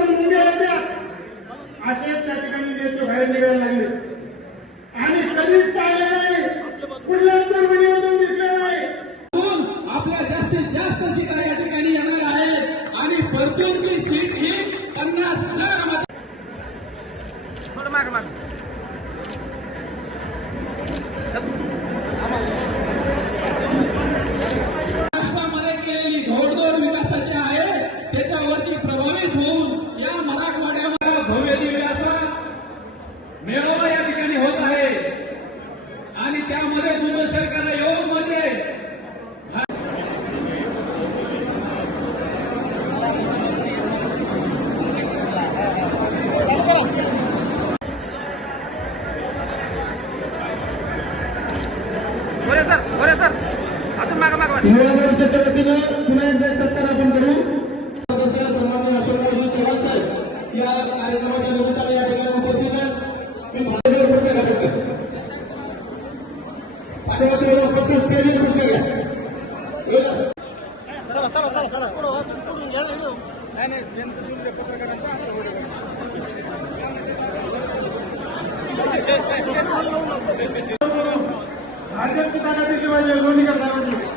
पण मुंग्या येत्या असे त्या ठिकाणी नेते बाहेर निघायला लागले. आणि कधीच पाहिले नाही. कुठल्या दुर्बिणीमधून दिसले नाही. म्हणून आपल्या जास्तीत जास्त सीटा या ठिकाणी येणार आहेत. आणि परतूरची सीट ही पन्नास हजार माग माग. बोला सर बोला सर। अजून माग माग। वाट वतीनं पुन्हा एकदा सत्कार आपण करू। सदस्य सन्मान्य अशोकरावजी चव्हाण साहेब या कार्यक्रमाच्या निमित्ताने या ठिकाणी उपस्थित आहेत मी भाजपवर पुढच्या घ्या पाठीमागे फक्त स्टेजवर पुढच्या घ्या येत असं. भाजपची ताकद दिसली पाहिजे लोणीकर साहेबांची